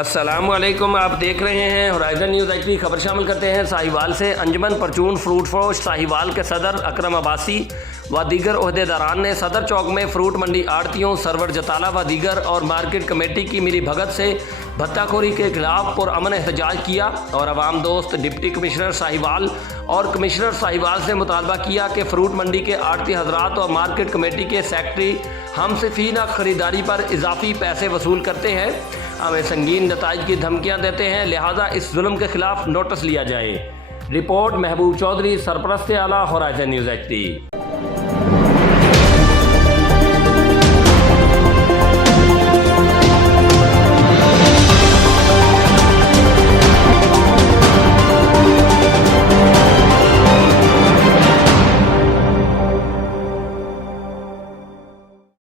अस्सलामुअलैकुम, आप देख रहे हैं होराइजन न्यूज़ एच डी। खबर शामिल करते हैं साहिवाल से। अंजुमन परचून फ्रूट फरोश साहिवाल के सदर अकरम अब्बासी व दीगर ओहदेदारान ने सदर चौक में फ्रूट मंडी आड़तियों, सरवर जताला व दीगर और मार्केट कमेटी की मिली भगत से भत्ताखोरी के खिलाफ पुरअमन एहतजाज किया और अवाम दोस्त डिप्टी कमिश्नर साहिवाल और कमिश्नर साहिवाल से मुतालबा किया कि फ्रूट मंडी के आड़ती हजरात और मार्केट कमेटी के सेक्रेटरी हमसे फीना खरीदारी पर इजाफी पैसे वसूल करते हैं, हमें संगीन नताइज की धमकियां देते हैं, लिहाजा इस जुल्म के खिलाफ नोटिस लिया जाए। रिपोर्ट महबूब चौधरी, सरपरस्त आला, होराइजन न्यूज़ एच डी।